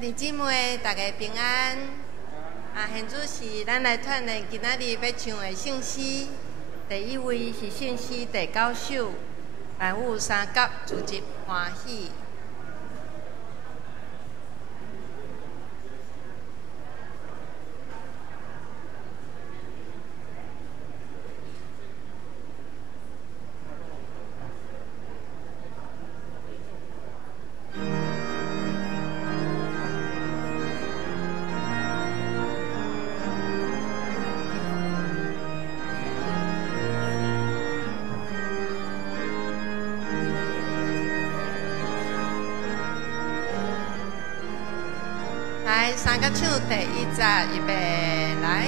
兄弟姊妹，大家平安。现主是咱来串的今仔日要唱的圣诗，第一位是圣诗第9首，万物三甲自集欢喜。来，三甲唱第1节，预备，来。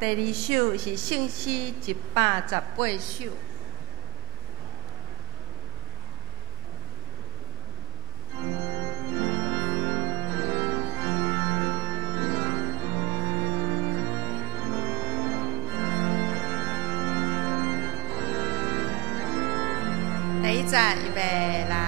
第2首是圣诗118首。第1节，预备，来。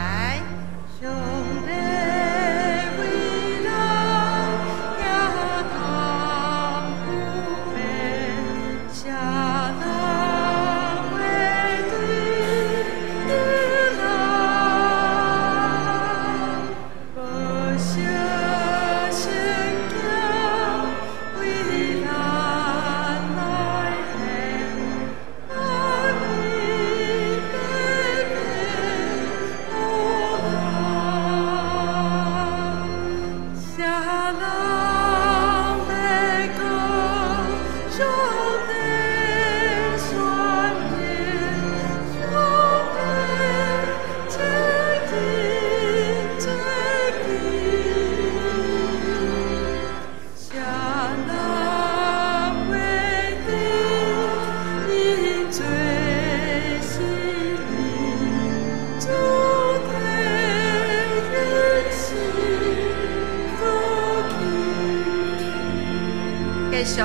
继续。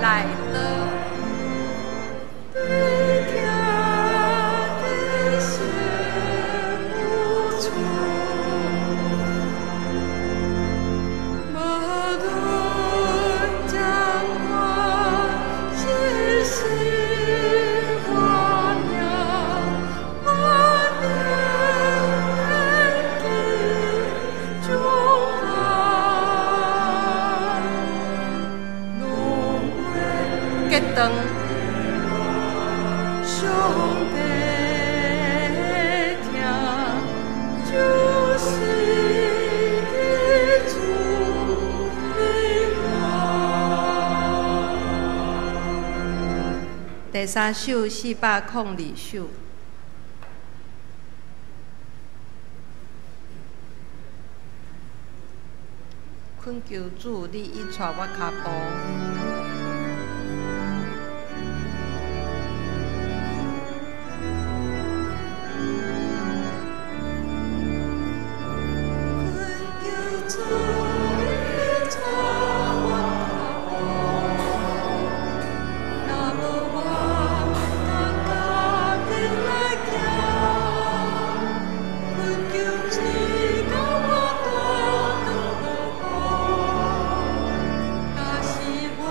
来的。结党，上帝听，就是主的话。第3首402首。恳求主，你引带我脚步。是我。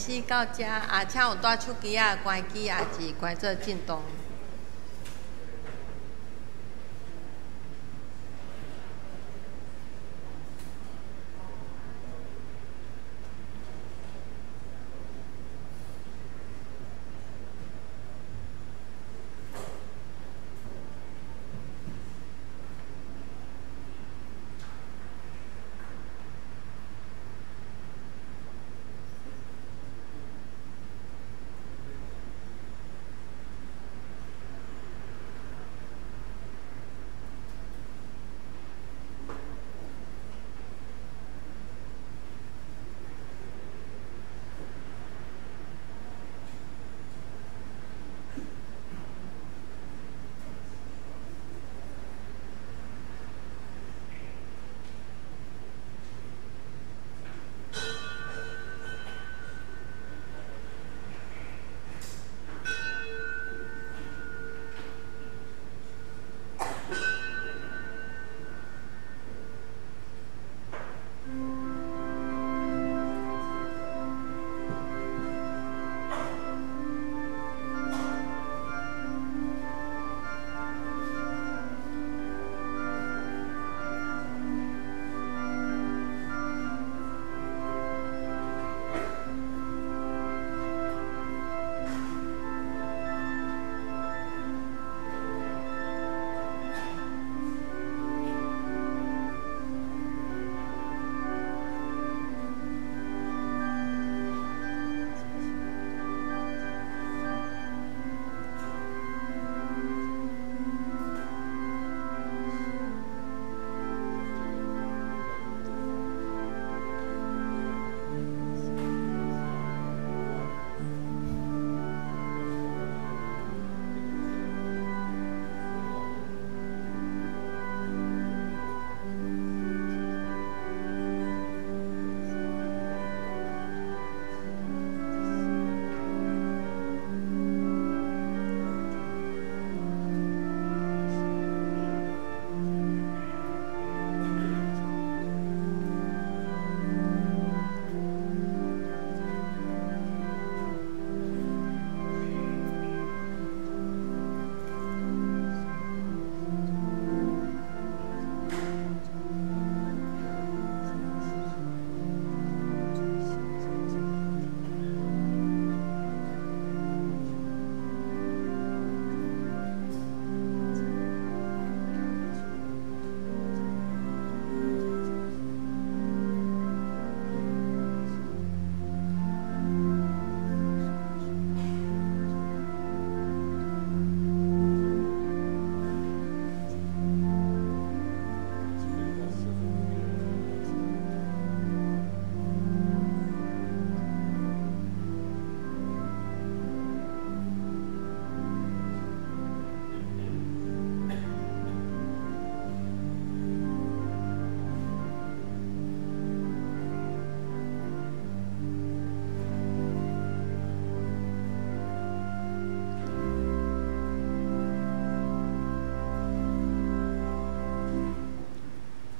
时到遮，请有带手机关机也是关做震动。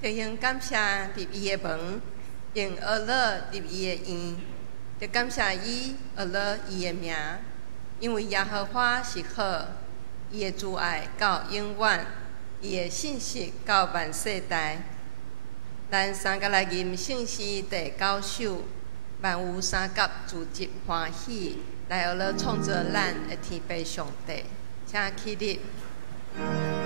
就用感谢入伊的门，用阿拉入伊的院，就感谢伊阿拉伊的名，因为耶和华是好，伊的慈爱到永远，伊的信实到万世代。咱三甲来吟圣诗第9首，万有三甲自集欢喜，来阿拉创造咱的天父上帝，请起立。Thank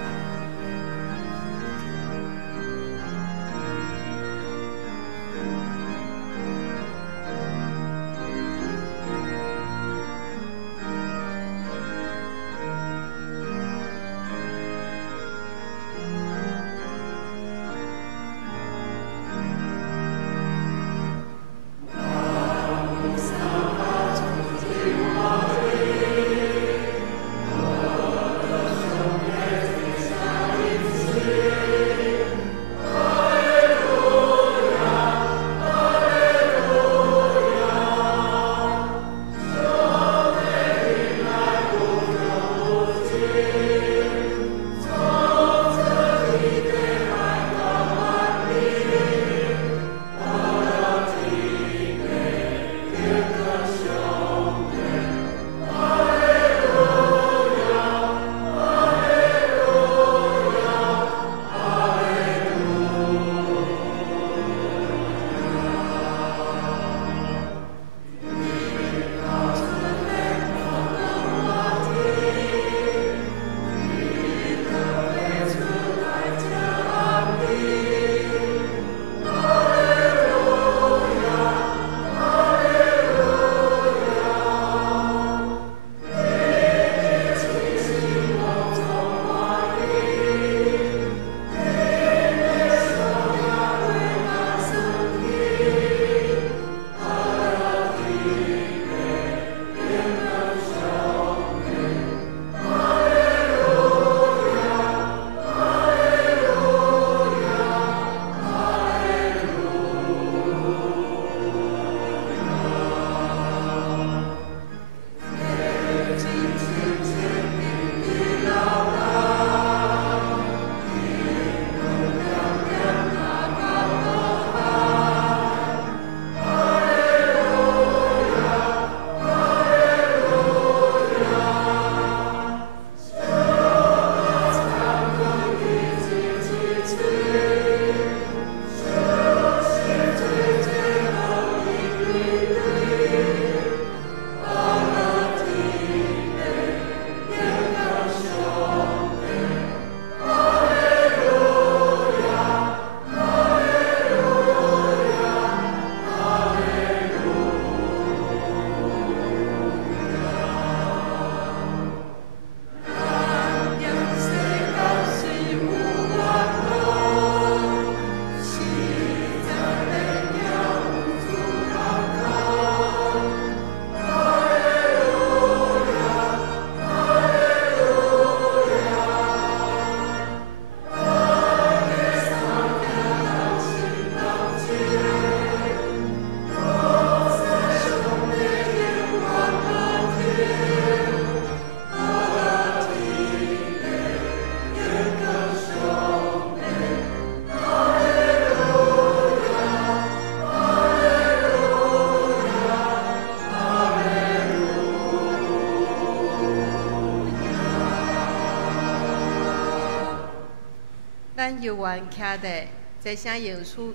咱犹原徛伫这声用书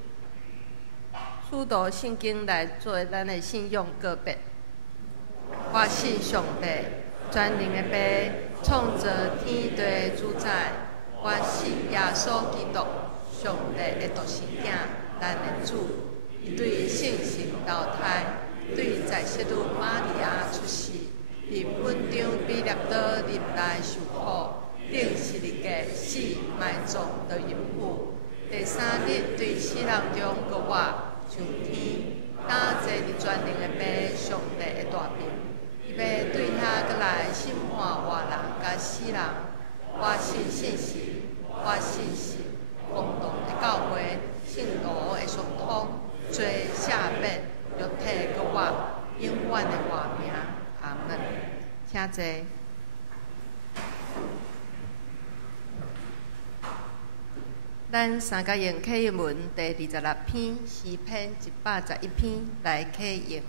读圣经来做咱的信仰告别。我信上帝，全能的爸，创造天地的主宰。我信耶稣基督，上帝的独生子，咱的主。伊对圣神投胎，对在世女玛利亚出世，伫坟场比勒多入内受苦，顶十字架死埋葬到阴府。第三日对死人中搁活上天，打坐伫全能的爸上帝的大面。伊要对遐搁来审判活人甲死人。我信圣神，我信神，共同的教会，圣徒的相通，做赦免，肉体搁活，永远的活命。阿门。请坐。咱三角形启应文第26篇诗篇111篇来启应。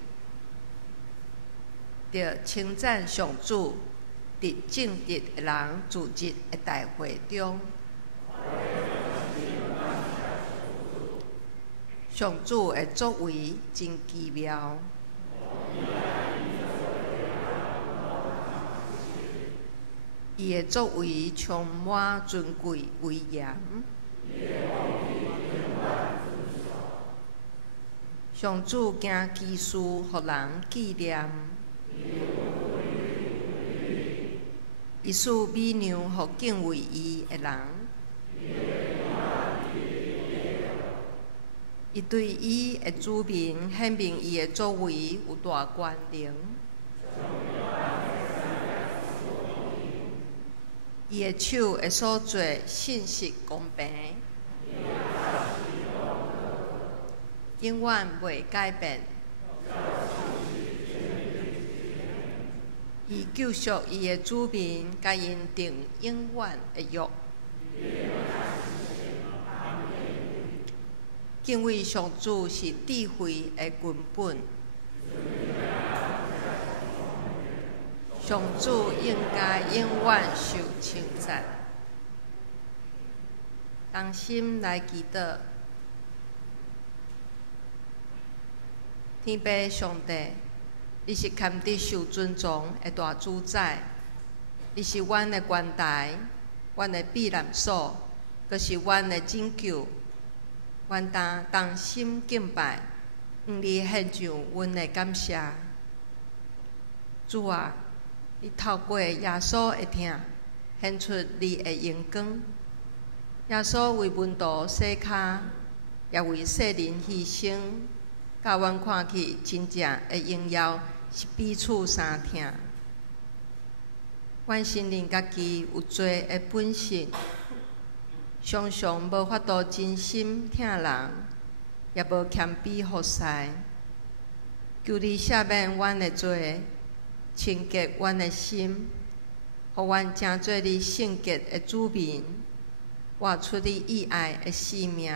着称赞上主，伫正直的人自日的大会中，上主的作为真奇妙。伊的作为充满尊贵威严。上主行奇事，互人纪念。伊使美娘互敬畏伊的人。伊对伊的子民显明伊的作为有大权能。伊的手会所做信实公平，永远袂改变。伊救赎伊的子民，甲因定永远的约。敬畏上主是智慧的根本。上主应该永远受称赞。同心来祈祷，天父上帝，你是堪得受尊重的大主宰，你是阮的关台，阮的避难所，阁是阮的拯救。阮同心敬拜，向你献上阮的感谢。主啊，你透过耶稣的疼，显出你的荣光。耶稣为门徒洗脚，也为世人牺牲，甲阮看去真正的荣耀是彼此相疼。阮承认家己有罪的本性，常常无法度真心疼人，也无谦卑服侍。求你赦免阮的罪，清洁阮的心，互阮成做你圣洁的子民，活出你意爱的生命。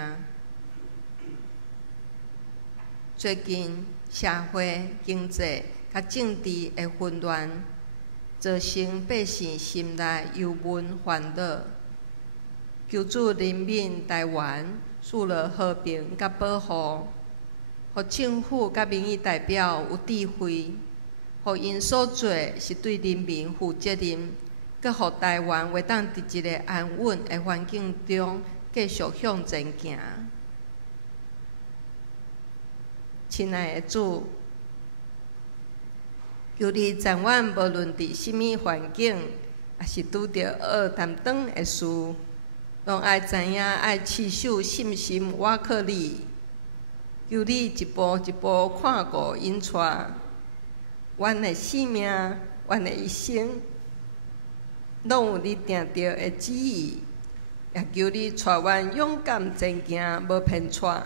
最近社会、经济甲政治的混乱，造成百姓心内忧闷烦恼。求主人民台湾赐了和平甲保护，互政府甲民意代表有智慧，互因所做是对人民负责任，佮互台湾会当伫一个安稳的环境中继续向前行。亲爱的主，求你掌管无论伫什么环境，也是拄着恶担当的事，拢爱知影爱持守信心，倚靠你。求你一步一步看顾因带，阮的生命，阮的一生，拢有你定着的旨意。也求你带阮勇敢前行，无偏蹛，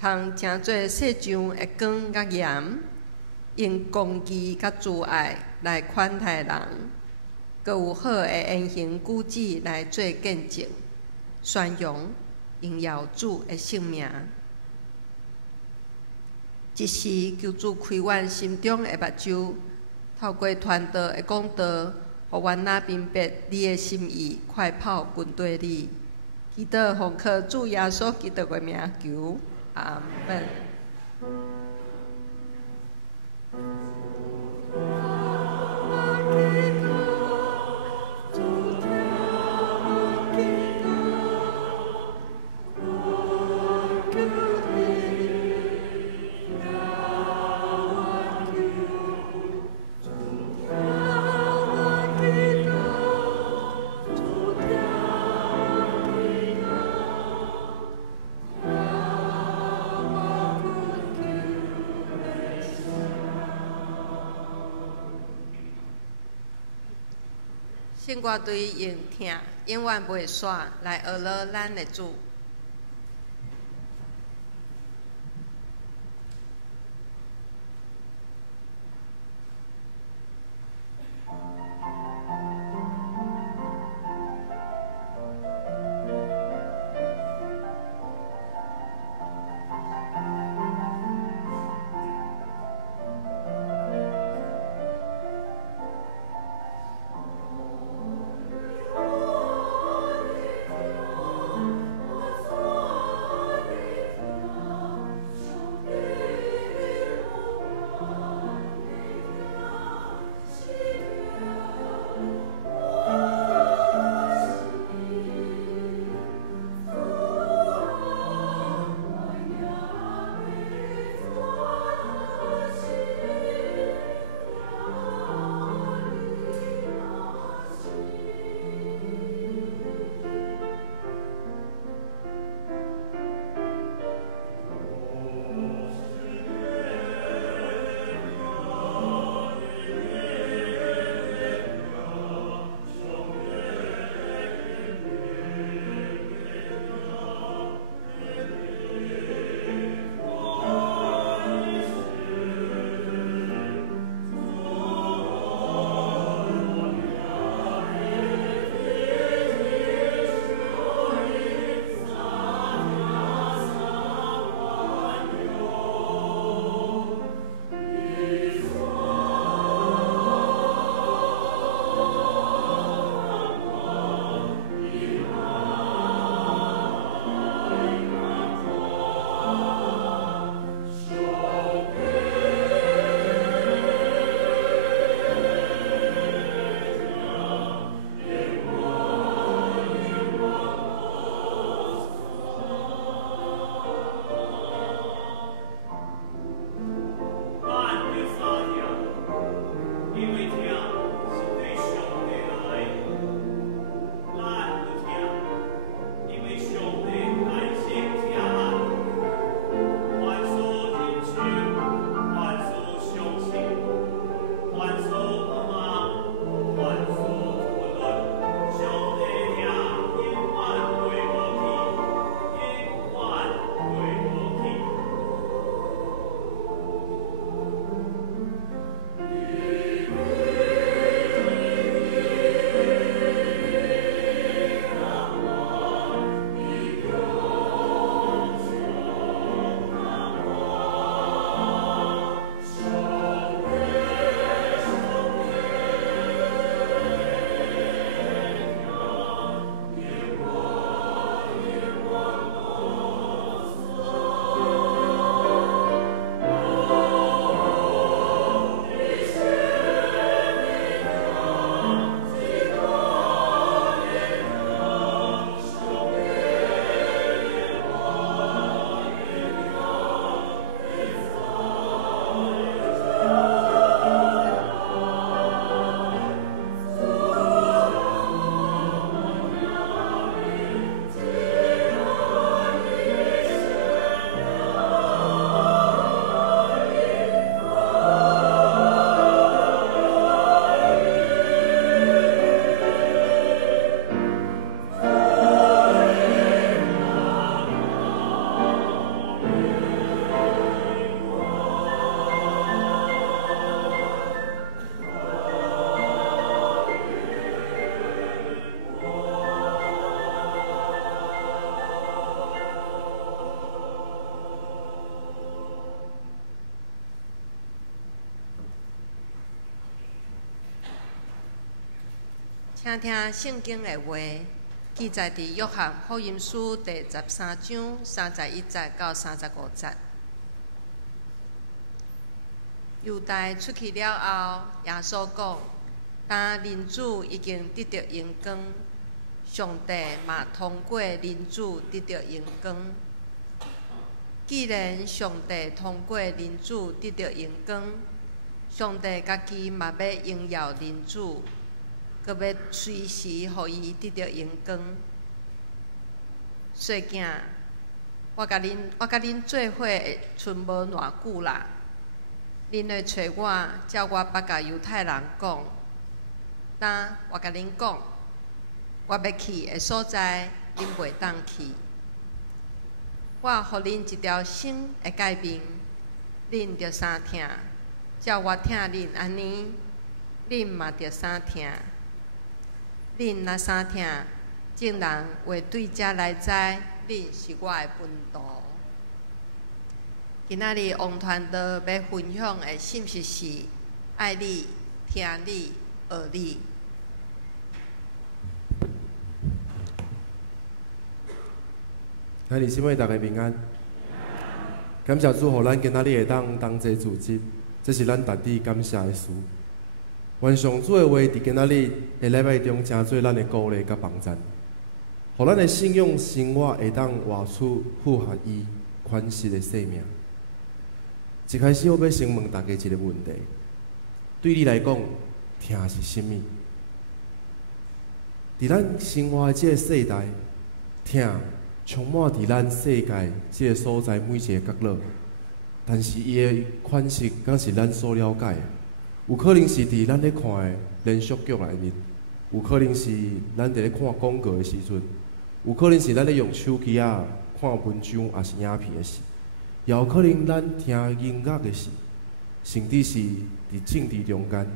通成做世上的光甲盐，用公义甲慈爱来款待人，阁有好的言行举止来做见证，宣扬荣耀主的圣名。一时求主开阮心中的目睭，透过传道的讲道，互阮若明白你的心意，快跑跟对你。祈祈祷奉靠主耶稣基督的名求，阿门。圣歌队用听，永远袂煞，来学乐咱的主。请听圣经的话，记载伫约翰福音书第13章31节到35节。犹大出去了后，耶稣讲：当人子已经得到荣光，上帝嘛通过人子得到荣光。既然上帝通过人子得到荣光，上帝家己嘛要荣耀人子，阁要随时互伊得到荣光。细囝，我甲恁做伙会剩无偌久啦。恁会找我，叫我捌甲犹太人讲。当我甲恁讲，我要去的所在，恁袂当去。我互恁一条新的诫命，恁着相听。照我听恁安尼，恁嘛着相听。恁若相听，众人会对遮来知，恁是我的门徒。今仔日王传道要分享的信息是：爱你、听你、学你。今日姊妹大家平安，感谢主，互咱今仔日会当同齐组织，这是咱值得感谢的事。愿上主的话伫今仔日的礼拜中，成做咱的鼓励甲帮助，互咱的信仰生活会当活出符合伊款式的生命。一开始，我要先问大家一个问题：对你来讲，听是甚物？伫咱生活的这个世代，听充满伫咱世界这个所在每一个角落，但是伊的款式敢是咱所了解的？有可能是伫咱咧看的连续剧内面，有可能是咱伫咧看广告的时阵，有可能是咱咧用手机啊看文章也是影片的时。也有可能咱听音乐的时，甚至是伫政治中间，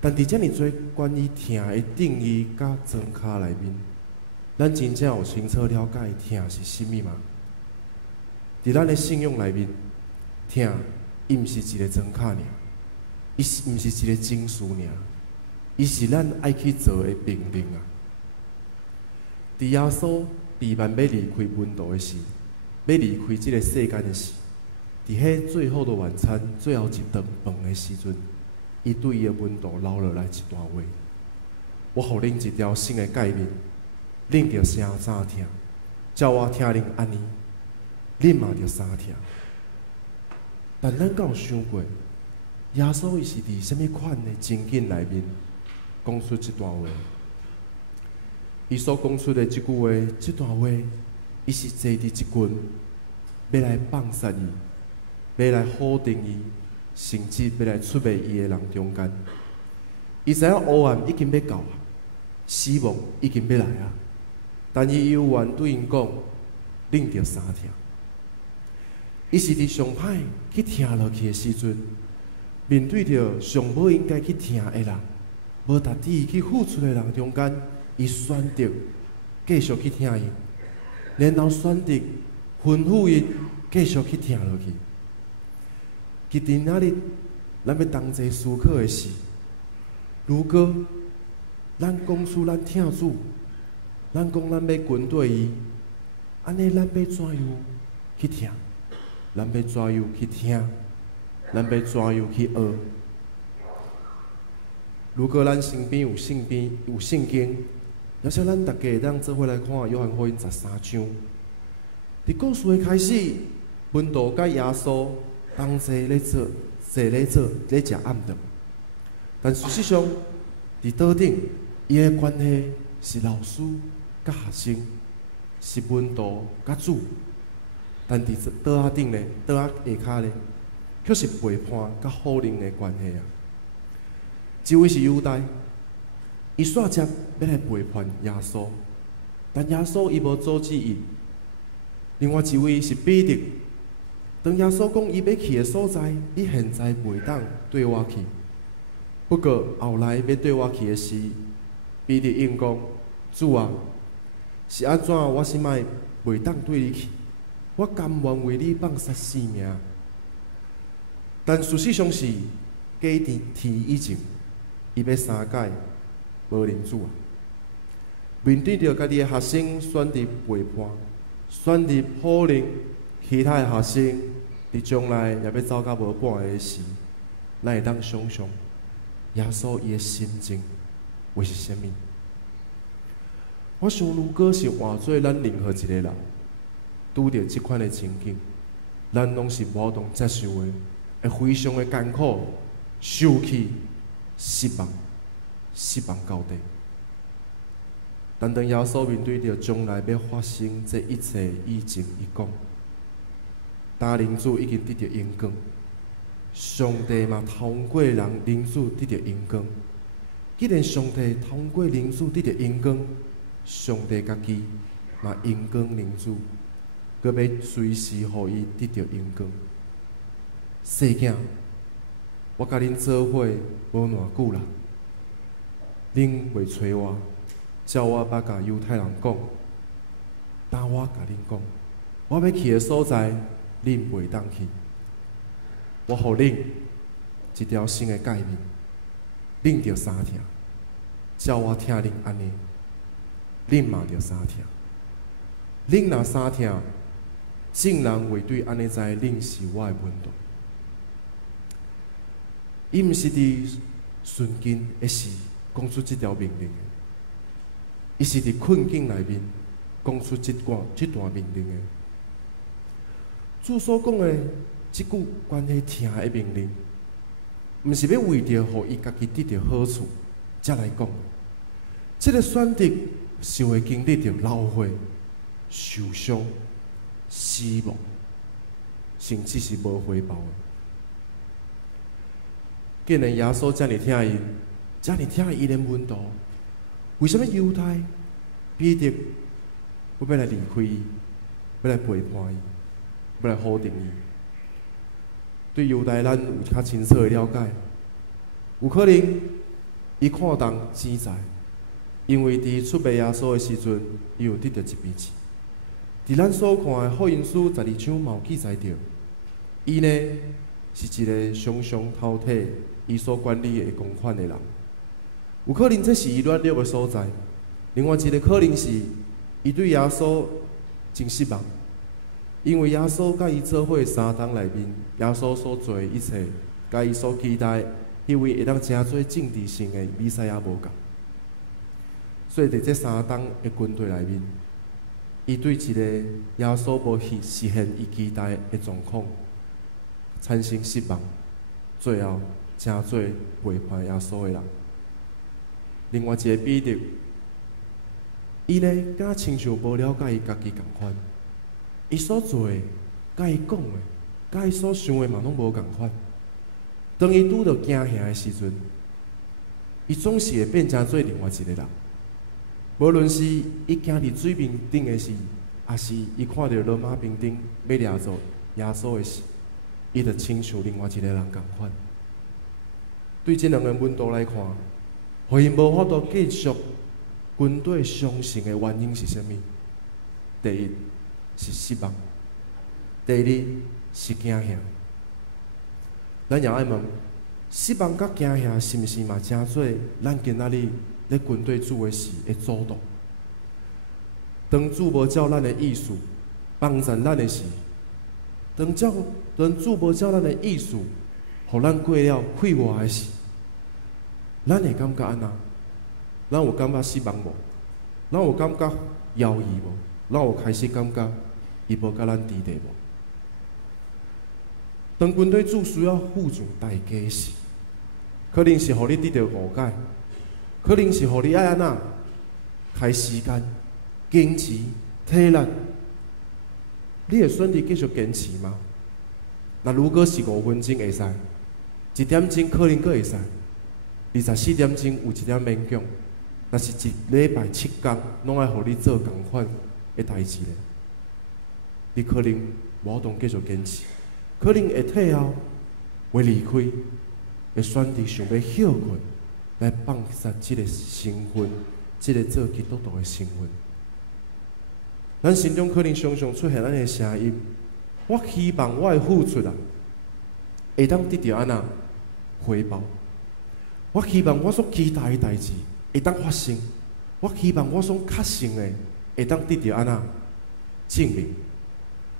但伫遮尔多关于听的定义甲装卡内面，咱真正有清楚了解听是甚物吗？伫咱的信仰内面，听伊毋是一个装卡尔，伊毋是一个经书尔，伊是咱爱去做的命令啊！伫耶稣离万要离开门徒的时，要离开这个世间的时，伫迄最后的晚餐、最后一顿饭的时阵，伊对伊的门徒留落来一段话：我互恁一条新的诫命，恁着声早听，照我听恁安尼，恁嘛着相听。但咱敢有想过，耶稣伊是伫什物款的情景内面讲出这段话？伊所讲出的这句话、这段话，伊是坐伫一群要来放杀伊、要来否定伊，甚至要来出卖伊的人中间。伊知影黑暗已经要到啊，死亡已经要来啊，但伊犹原对因讲：恁着相听。伊是伫上歹去听落去的时阵，面对着上无应该去听的人，无值得伊去付出的人中间，伊选择继续去听伊，然后选择吩咐伊继续去听落去。其伫哪里，咱要同齐思考的是：如果咱讲出咱听主，咱讲咱要跟对伊，安尼咱要怎样去听？咱要怎样去听？咱要怎样去学？如果咱身边有圣经，也许咱大家会当做伙来看《约翰福音》13章。伫故事的开始，门徒甲耶稣同齐咧做，咧食暗顿。但事实上，伫桌顶，伊的关系是老师甲学生，是门徒甲主。但伫桌仔顶咧，桌仔下骹咧，却是背叛甲否认的关系啊！一位是犹大，伊煞接要来背叛耶稣，但耶稣伊无阻止伊。另外一位是彼得，当耶稣讲伊要去的所在，你现在袂当对我去。不过后来要对我去的时，彼得应讲：主啊，是安怎我心爱袂当对你去？我甘愿为你放杀性命。但事实上是，假天以前，伊要三界无认主啊。面对着家己的学生选择背叛，选择可能其他的学生伫将来也要走到无半个时，咱会当想象耶稣伊的心情会是啥物？我想，如果是换做咱任何一个人，拄着即款的情景，咱拢是无当接受的，会非常的艰苦、受气、失望到底。但当耶稣面对着将来要发生这一切以前，伊讲：大人子已经得到荣光，上帝嘛通过人子得到荣光。既然上帝通过子得到荣光，上帝家己嘛荣光子，佮要随时互伊得到荣光。细囝，我甲恁做伙无偌久啦，恁袂找我。叫我捌甲犹太人讲，但我甲恁讲，我要去的所在，恁袂当去。我互恁一条新的诫命，恁着三听。叫我听恁安尼，恁嘛着三听。恁若三听，众人会对安尼知恁是我的门徒。伊毋是伫顺境的时讲出即条命令的。伊是伫困境内面讲出即段命令的。主所讲的即句关系听的命令，毋是要为着互伊家己得到好处才来讲。即个选择是会经历着老化、受伤、失望，甚至是无回报的。既然耶稣遮尔疼伊，遮尔疼伊的门徒。为什么犹太彼得要来离开伊，要来背叛伊，要来否定伊？对犹太咱有较清楚的了解，有可能伊看重钱财，因为伫出卖耶稣的时阵，伊有得到一笔钱。伫咱所看的福音书12章嘛有记载着，伊呢是一个常常偷摕伊所管理的公款的人。有可能这是伊软弱的所在，另外一个可能是伊对耶稣真失望，因为耶稣甲伊做伙3天内面，耶稣所做的一切，甲伊所期待迄位会当真做政治性的弥赛亚无共，所以伫这3天的军队内面，伊对一个耶稣无实现伊期待的状况产生失望，最后真做背叛耶稣的人。另外一个彼得，伊呢，敢亲像无了解伊家己共款，伊所做的、甲伊讲的、甲伊所想的嘛，拢无共款。当伊拄到惊吓的时阵，伊总是会变成做另外一个人。无论是伊行伫水面顶的时，还是伊看到罗马兵丁要掠走耶稣的时，伊就亲像另外一个人共款。对这两个门徒来看，互因无法度继续军队相信的原因是啥物？第一是失望，第二是惊吓。咱也爱问：失望甲惊吓是毋是嘛真做咱今仔日咧军队做的事会主动？当主无照咱的意思帮助咱的时，当主无照咱的意思，互咱过了快活的时，咱会感觉安那？咱有感觉失望无？咱有感觉犹豫无？咱有开始感觉伊无甲咱伫地无？当军队主需要付出代价时，可能是互你得到误解，可能是互你爱安那开时间、坚持、体力，你会选择继续坚持吗？那如果是5分钟会使，1点钟可能阁会使，24点钟有一点勉强。若是一礼拜7天，拢爱互你做同款的代志咧，你可能无当继续坚持，可能会退后，会离开，会选择想要休困，来放下这个身份，这个做基督徒的身份。咱心中可能常常出现咱的声音：我希望我的付出啊，会当得到安那回报。我希望我所期待的代志会当发生，我希望我所确信的会当得到安那证明，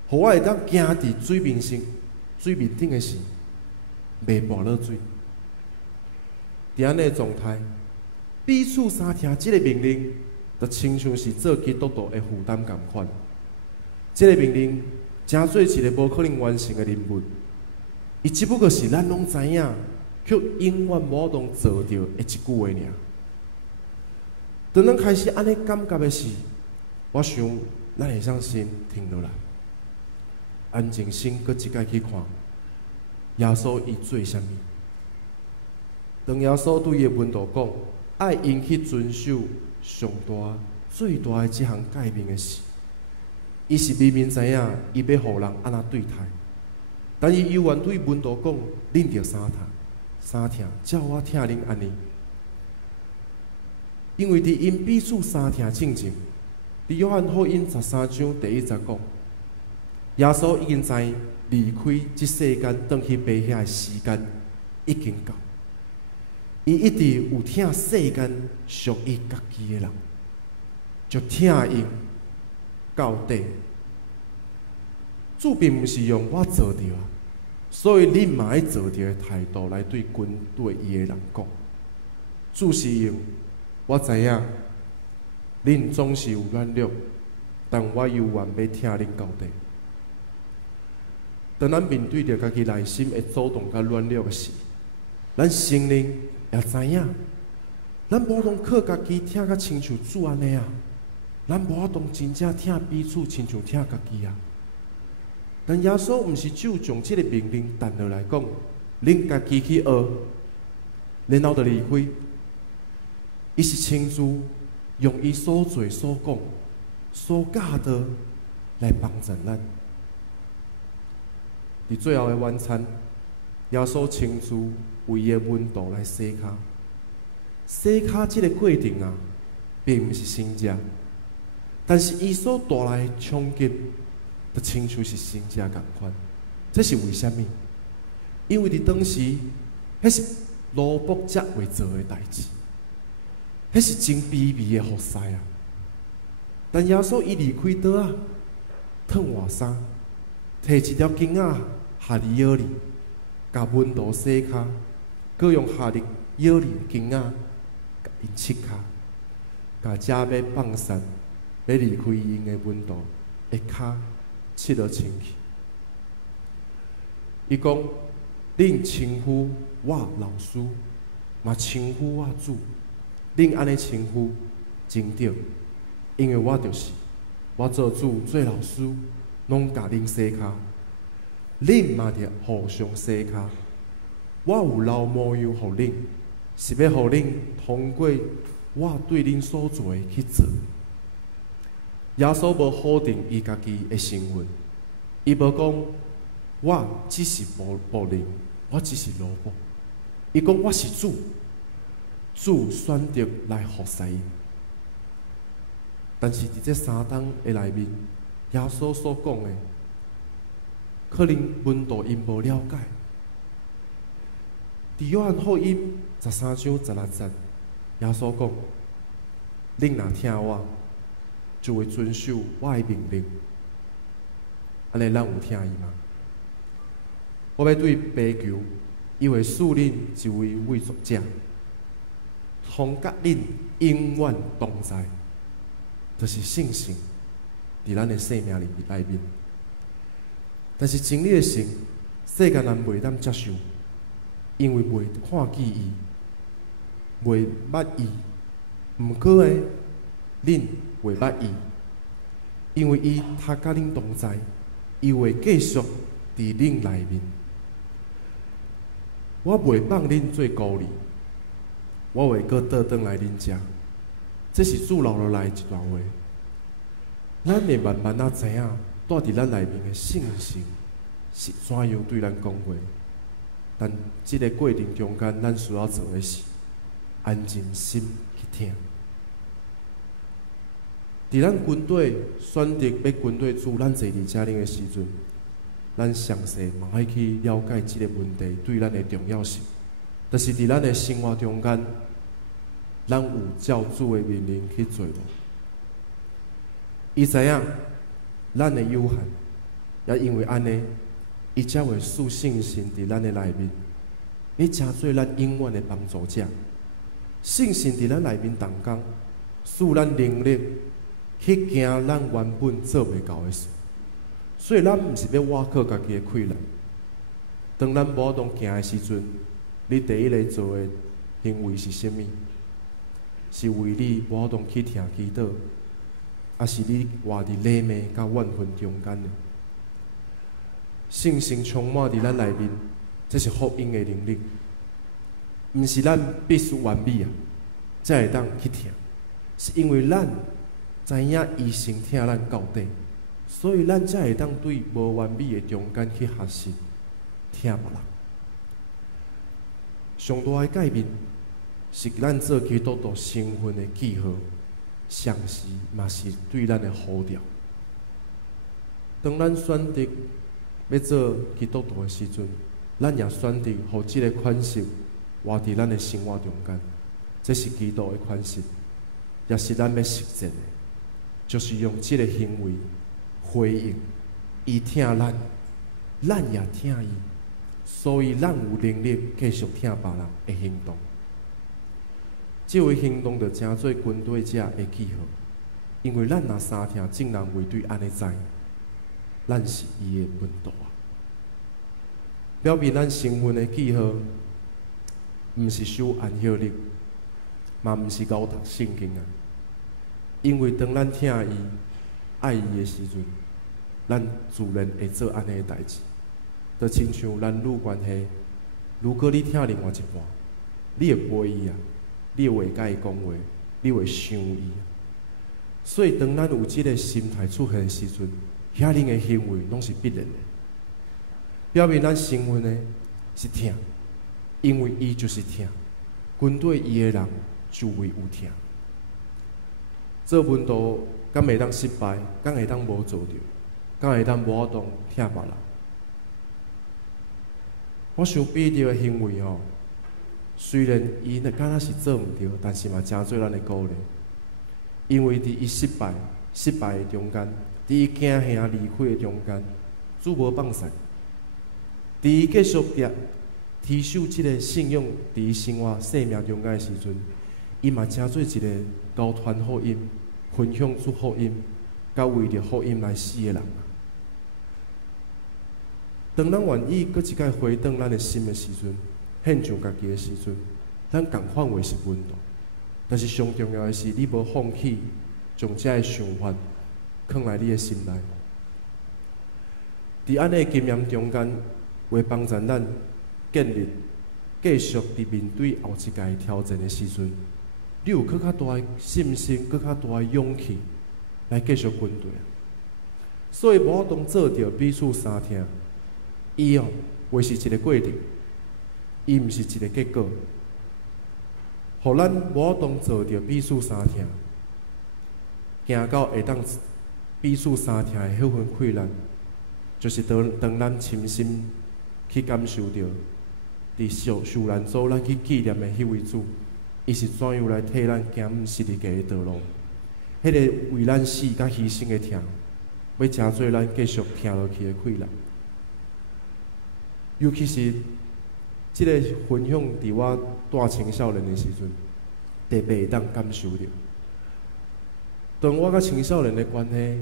互我会当行伫水面顶的时，袂跋落水。伫安尼状态，彼此相听即个命令，就亲像是做基督徒的负担共款。即个命令真做一个无可能完成的任务，伊只不过是咱拢知影，却永远无法做到的一句话尔。当咱开始安尼感觉的时，我想咱会使先停落来，安静心，搁一摆去看耶稣伊做啥物。当耶稣对伊的门徒讲，爱因去遵守上大、最大的即项诫命的时，伊是明明知影伊要互人安怎对待，但伊犹原对门徒讲：恁着三听，照我听恁安尼。因为伫因彼此三听正前，伫约翰福音13章第1节讲，耶稣已经知离开即世间，转去爸遐的时间已经到。伊一直有听世间属于家己的人，就听因到底。主并毋是用我做着啊，所以恁嘛爱做着的态度来对军队伊的人讲。主是用我知影，恁总是有软弱，但我犹原要听恁到底。当咱面对着家己内心会躁动甲软弱的时，咱心灵也知影，咱无当靠家己听甲亲像主安尼啊，咱无当真正听彼此亲像听家己啊。但耶稣毋是只有将即个命令弹落来讲，恁家己去学，然后就离开。伊是亲自用伊所做所讲、所教导来帮助咱。伫最后的晚餐，耶稣亲自为伊的门徒来洗脚。洗脚即个过程啊，并毋是新食，但是伊所带来的冲击，就亲像是新食共款。这是为虾米？因为伫当时，迄是奴仆才会做的代志。迄是真卑微的服侍啊！但耶稣伊离开倒啊，脱换衫，摕一条巾仔下伫腰里，甲门徒洗骹，佮用下伫腰里的巾仔甲因拭骹，甲遮要放散、要离开因的门徒的骹拭落清气。伊讲：恁称呼我老师，嘛称呼我主。恁安尼称呼真对，因为我就是我做主做老师，拢甲恁洗骹，恁嘛着互相洗骹。我有留模样互恁，是要互恁通过我对恁所做的去做。耶稣无否定伊家己的身份，伊无讲我只是仆人，我只是奴仆。伊讲我是主。主选择来服侍因，但是伫这3档的内面，耶稣所讲的，可能门徒因无了解。伫约翰福音13章16节，耶稣讲：恁若听我，就会遵守我的命令。安尼，咱有听伊吗？我要对爸求，伊会赐恁一位慰藉者。通甲恁永远同在，就是圣神伫咱的生命里面。但是真理的神，世间人袂当接受，因为袂看见伊，袂捌伊。毋过呢，恁会捌伊，因为伊他甲恁同在，伊会继续伫恁内面。我袂放恁做孤儿。我会搁倒转来恁遮，这是主留落来一段话。咱会慢慢仔知影，住伫咱内面的圣神是怎样对咱讲话。但这个过程中间，咱需要做的是安静心去听。伫咱军队选择要军队驻咱坐伫遮里的时阵，咱详细嘛爱去了解这个问题对咱的重要性。就是伫咱的生活中间，咱有照主的命令去做无？伊知影咱的有限，也因为安尼，伊才会赐圣神伫咱的内面，伊诚做咱永远的帮助者。圣神伫咱内面动工，赐咱能力去行咱原本做袂到的事。所以咱毋是要挖靠家己的困难。当咱无当行的时阵，你第一个做的行为是啥物？是为你无当去听祈祷，还是你活伫冷漠甲怨恨中间呢？圣神充满伫咱内面，这是福音的能力，毋是咱必须完美啊，才会当去听。是因为咱知影医生听咱到底，所以咱才会当对无完美的中间去学习听别人。上大的改变是咱做基督徒身份的记号，上时嘛是对咱的呼召。当咱选择要做基督徒的时阵，咱也选择互即个款式活伫咱的生活中间，这是基督的款式，也是咱要实践的，就是用即个行为回应伊听咱，咱也听伊，所以咱有能力继续听别人的行动。即位行动就诚做军队者的记号，因为咱若三听众人卫队安尼知，咱是伊的门徒啊。表明咱身份的记号，毋是守安息日，嘛毋是高读圣经啊。因为当咱听伊、爱伊的时阵，咱自然会做安尼的代志。就亲像男女关系，如果你听另外一半，你会陪伊啊。你会甲伊讲话，你会想伊，所以当咱有即个心态出现的时阵，遐人的行为拢是必然的。表明咱身份的是听，因为伊就是听，军队伊的人就会有听。做门徒敢会当失败，敢会当无做着，敢会当无法当听别人。我想彼得的行为吼。虽然伊敢若是做毋对，但是嘛诚做咱的鼓励。因为伫伊失败的中间，伫伊惊兄离开的中间，主无放散。伫伊继续提守即个信仰，伫伊生活生命中间的时阵，伊嘛诚做一个交传福音、分享主福音，甲为着福音来死的人。当咱愿意搁一摆回转咱的心的时阵，献上家己的时阵，咱共款话是稳当，但是上重要的是，你无放弃将这个想法放来你的心内。伫安尼经验中间，会帮助咱建立继续伫面对后一届挑战的时阵，你有更较大的信心、更较大的勇气来继续军队。所以无当做着彼此相听，伊话是一个过程。伊毋是一个结果，互咱无当做着彼此相听，行到会当彼此相听的迄份困难，就是当咱深深去感受着，伫受难组咱去纪念的迄位主，伊是怎样来替咱行十字架的道路，迄个为咱死甲牺牲的疼，要诚做咱继续听落去的困难，尤其是。即个分享伫我带青少年的时阵，特别会当感受着。当我甲青少年的关系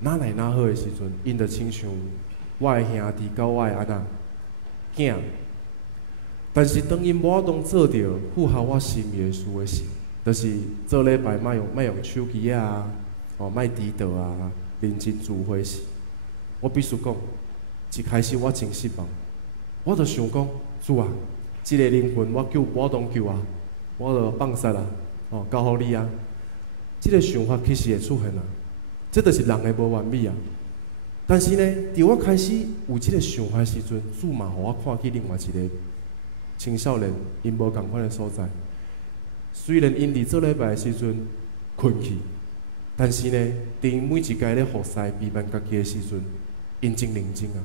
哪来哪好的时阵，因着亲像我的兄弟甲我的阿仔囝。但是当因无当做着符合我心意的事的时，就是做礼拜莫用手机啊，莫迟到啊，认真聚会时，我必须讲，一开始我真失望，我就想讲。主啊，即个灵魂我当救啊，我就放杀啊，交互你啊。即个想法其实会出现啊，这就是人的无完美啊。但是呢，伫我开始有即个想法的时阵，主嘛，互我看去另外一个青少年因无共款的所在。虽然因伫做礼拜的时阵困去，但是呢，伫因每一届咧服侍陪伴家己的时阵，因真认真啊。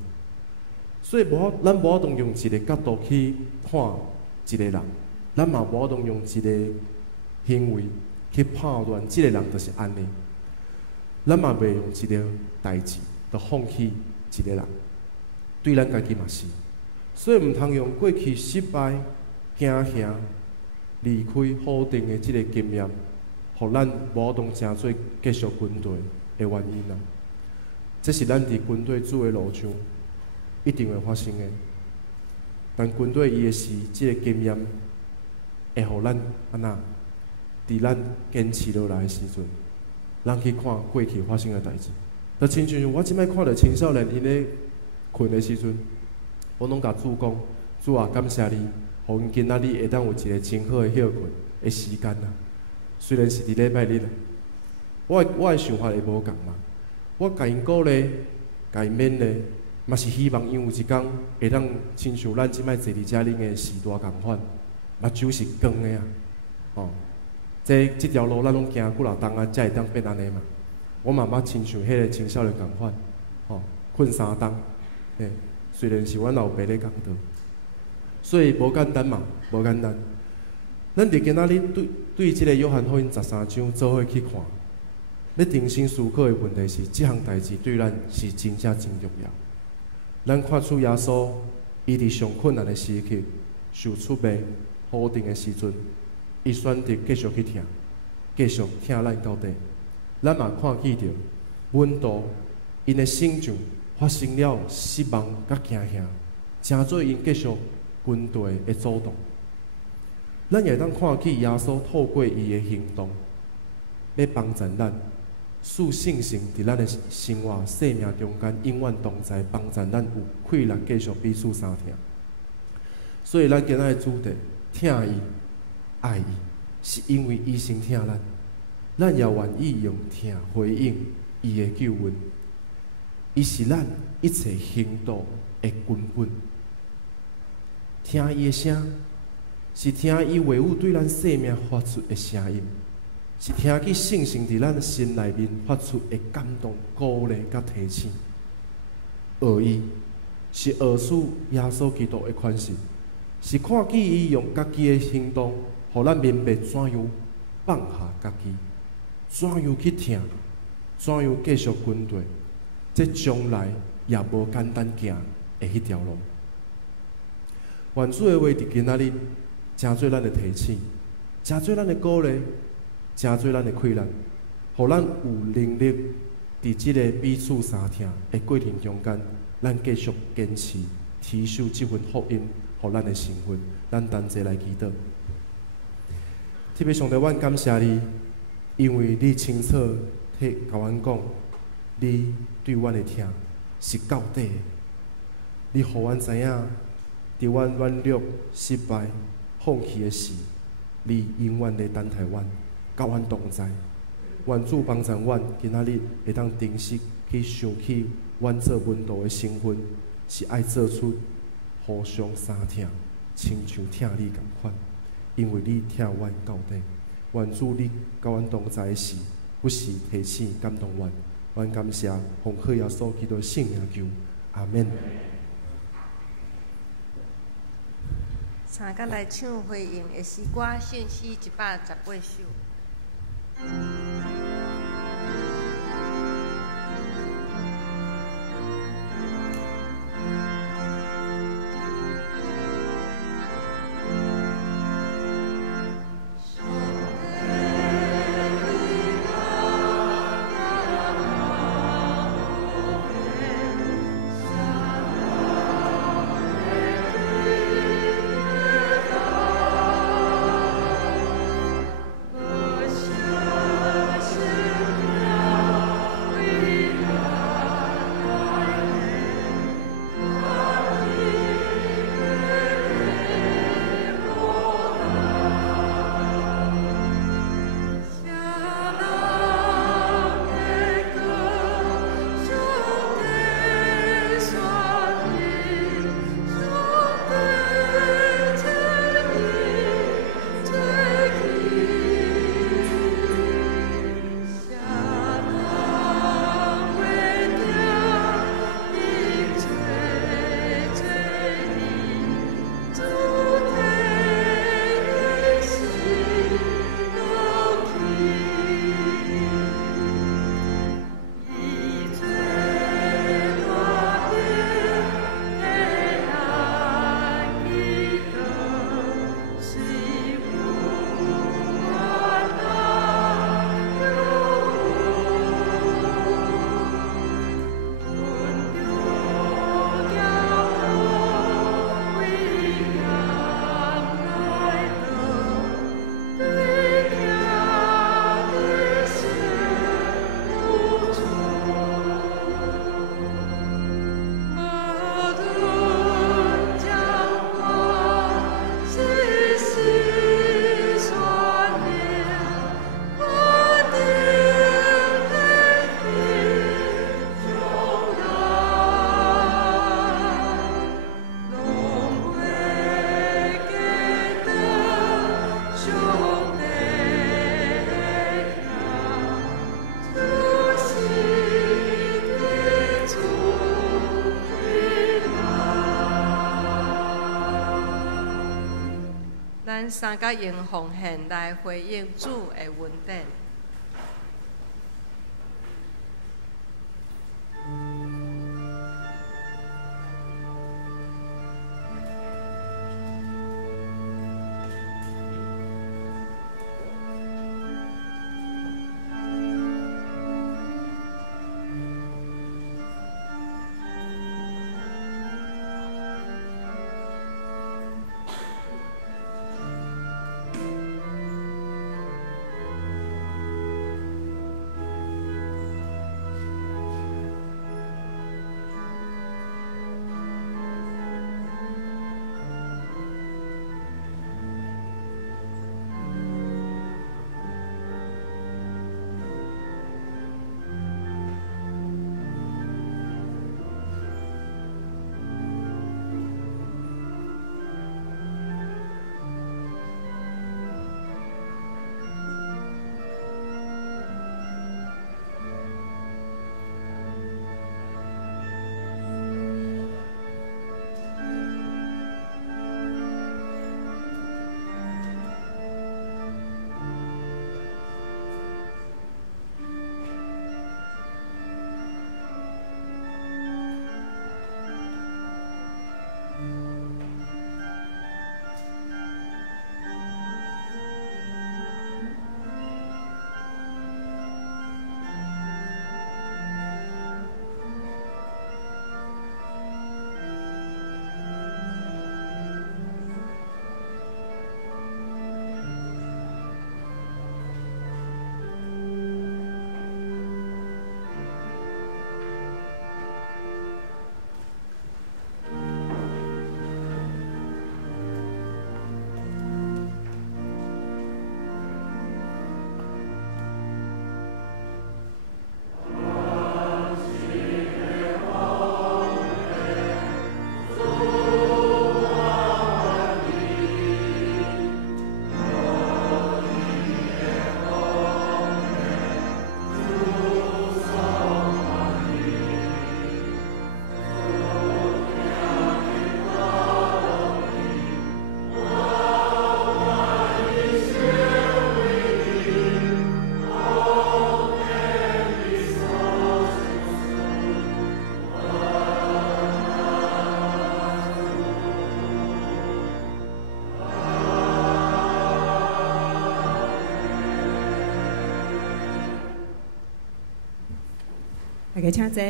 所以咱无当用一个角度去看一个人，咱嘛无当用一个行为去判断即个人就是安尼。咱嘛袂用一个代志，就放弃一个人，对咱家己嘛是。所以毋通用过去失败、惊吓、离开否定的即个经验，互咱无当成做继续军队的原因啊。这是咱伫军队做的路上一定会发生的。但军队伊的是即个经验，会互咱安那，伫咱坚持落来的时阵，咱去看过去发生的代志。就亲像我即摆看到青少年因咧困的时阵，我拢甲主讲，主啊，感谢你，互阮囡仔日会当有一个真好的休困的时间啊。虽然是伫礼拜日啊，我的想法会无共嘛。我甲因鼓励，甲因勉励，嘛是希望因有一天会当亲像咱即摆坐伫遮恁的时代共款，目睭是光的啊。哦，即条路咱拢行几偌冬啊，才会当变安尼嘛。我嘛捌亲像迄个青少年共款，哦，困3冬，嘿，虽然是阮老爸咧讲道，所以无简单嘛，无简单。咱伫今仔日对即个约翰福音13章做伙去看，要重新思考的问题是，即项代志对咱是真正真重要。咱看出耶稣，伊伫上困难的时刻，受出卖、否定的时阵，伊选择继续去听，继续听咱到底。咱嘛看见着，阮度因的心上发生了失望甲惊吓，成做因继续军队的主动。咱也当看见耶稣透过伊的行动，要帮助咱，使信心伫咱的生活生命中间永远同在，帮助咱有气力继续彼此相听。所以咱今仔的主题，听伊、爱伊，是因为伊先听咱。咱也愿意用听回应伊的救恩，伊是咱一切行动的根本。听伊的声，是听伊话语对咱生命发出的声音，是听去信心伫咱心内面发出的感动、鼓励甲提醒。学伊，是学出耶稣基督的款式，是看见伊用家己的行动，互咱明白怎样放下家己。怎样去听？怎样继续军队？这将来也无简单行的迄条路。愿主的话伫今仔日，真做咱的提醒，真做咱的鼓励，真做咱的气力，互咱有能力伫即个彼此相听的过程中间，咱继续坚持持守即份福音，互咱的身份。咱同齐来祈祷。特别上帝，阮感谢你。因为你清楚替甲阮讲，你对阮的听是到底的。你互阮知影，伫阮软弱、失败、放弃的时，你永远在等待阮，甲阮同在。愿主帮助阮，今仔日会当珍惜去想起阮做门徒的身份，是爱做出互相相听，亲像听你共款，因为你听阮到底。愿主你甲阮同在时，不时提醒感动阮。阮感谢奉靠耶稣基督圣名求，阿免。参甲来唱回应的诗歌信息118首。Oh 咱三角用奉献来回应主的恩典。大家请坐，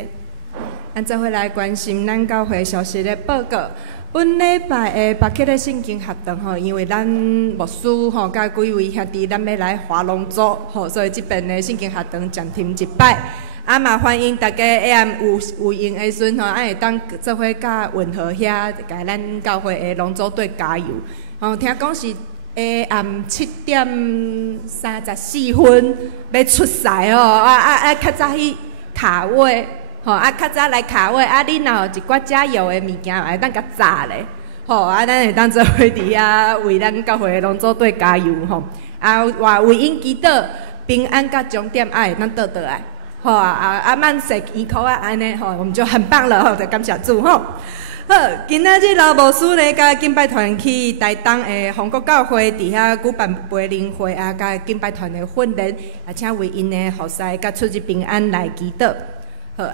咱做伙来关心咱教会消息的报告。本礼拜的北克的圣经学堂吼，因为咱牧师吼甲几位兄弟咱要来划龙舟吼，所以这边的圣经学堂暂停一摆。啊嘛欢迎大家下暗有闲的时阵吼，会当做伙甲运河遐，甲咱教会的龙舟队加油。吼，听讲是下暗7:34分要出赛哦，较早去卡位。吼，较早来卡位，你若有一寡加油的物件，会当甲炸咧。吼，咱会当做伙伫遐为咱教会的龙舟队加油吼。话为因祈祷平安甲终点，会当倒来。吼，万世祈求安尼吼，我们就很棒了吼，就感谢主吼。好，今仔日老牧师呢，甲敬拜团去台东的宏国教会伫遐举办培灵会甲敬拜团的训练，也请为因的后世甲出入平安来祈祷。好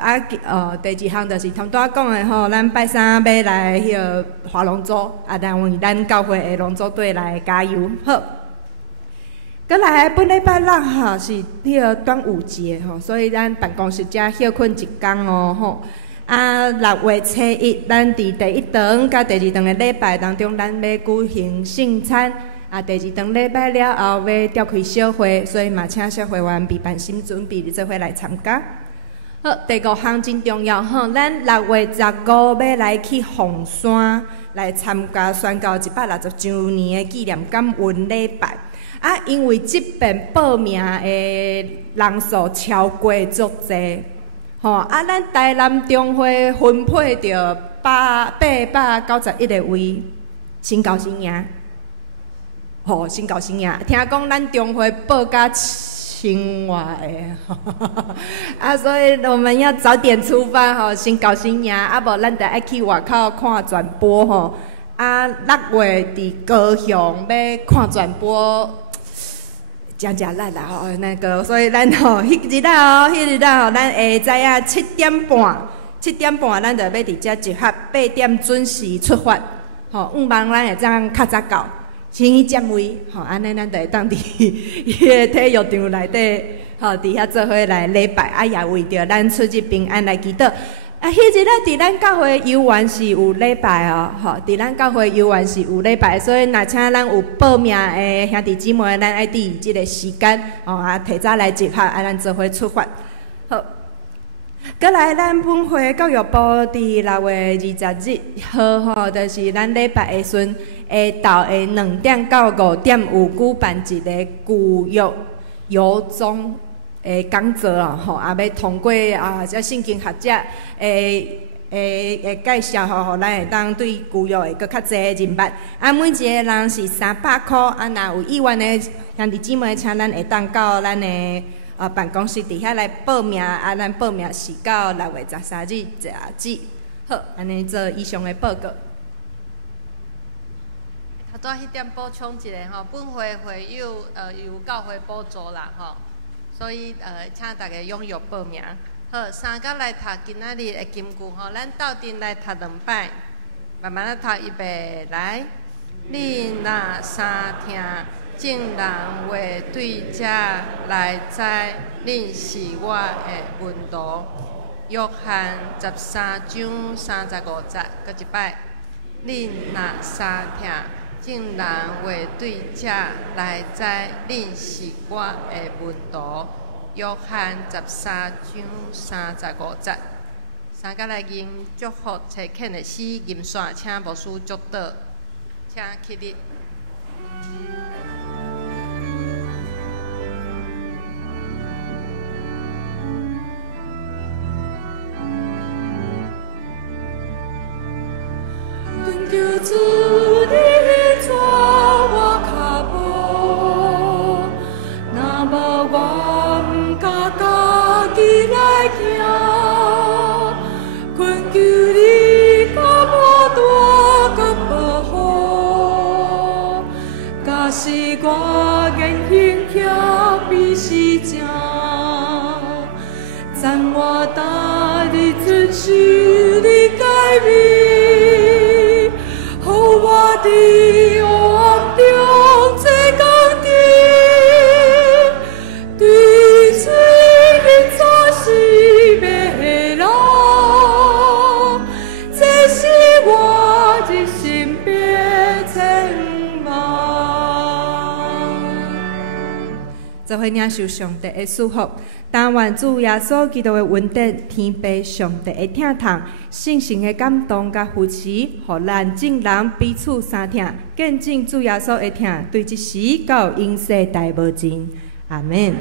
第二项就是同大家讲的吼，咱拜三要来迄个划龙舟，但为咱教会的龙舟队来加油。好，再来本礼拜六哈是迄个端午节吼，所以咱办公室遮休困一天哦吼。6月7日，咱伫第一堂甲第二堂的礼拜当中，咱要举行圣餐。第二堂礼拜了后要召开小会，所以嘛请小会员备办心准备，做伙来参加。好，第5项真重要吼，咱6月15要来去凤山来参加宣告160周年的纪念感恩礼拜。因为这边报名的人数超过足济，吼咱台南中会分配着891个位，真高兴赢，吼真高兴赢。听讲咱中会报甲1000外个，所以我们要早点出发吼，先搞新年，无咱得爱去外口看转播吼。啊6月伫高雄要看转播，真力啦吼，那个，所以咱吼迄日吼，咱会知影7点半咱就要伫遮集合，8点准时出发，吼，望咱会当较早到，先去占位，吼，安尼咱就会当伫伊个体育场内底，吼，伫遐做伙来礼拜，啊也为着咱出入平安来祈祷。啊，迄日咧，伫咱教会游园是有礼拜哦，吼，伫咱教会游园是有礼拜，所以若请咱有报名的兄弟姊妹，咱爱伫即个时间，哦啊，提早来集合，啊，咱做伙出发。好，过来，咱本会教育部伫6月20日号，吼，就是咱礼拜下旬下昼的2点到5点有举办一个古育游中。讲座哦，吼，也要通过啊，这圣经学者介绍吼，互咱会当对教育会搁较侪认捌。啊，每一个人是300块，啊，若有意愿的兄弟姊妹，请咱会当到咱的办公室底下来报名。啊，咱报名是到6月13日止。好，安尼做以上的报告。头拄迄点补充一下吼，本会会友由教会补助啦吼。所以请大家踊跃报名。好，3甲来读今仔日的金句吼，咱斗阵来读2摆，慢慢来读预备来。你若三听众人话对遮来知，恁是我的门徒。约翰13章35节，搁一摆。恁若三听众人话对遮来知，恁是我的门徒。约翰13章35节。3甲来吟祝福册恳的诗吟线，请牧师祝祷，请起立。愿求主你带我脚步，若无我毋敢家己来行。恳求你甲我带甲保护，假使我言行遐比是正，赞我答你遵守你诫命。我伫黑暗中做工程，对水人总是迷路，这是我一生别称望。做伙领受上帝的祝福。但愿主耶稣基督的恩典、天父上帝的疼痛、圣神的感动甲扶持，互咱众人彼此相听，见证主耶稣的疼，对即时到永世大无尽。阿门。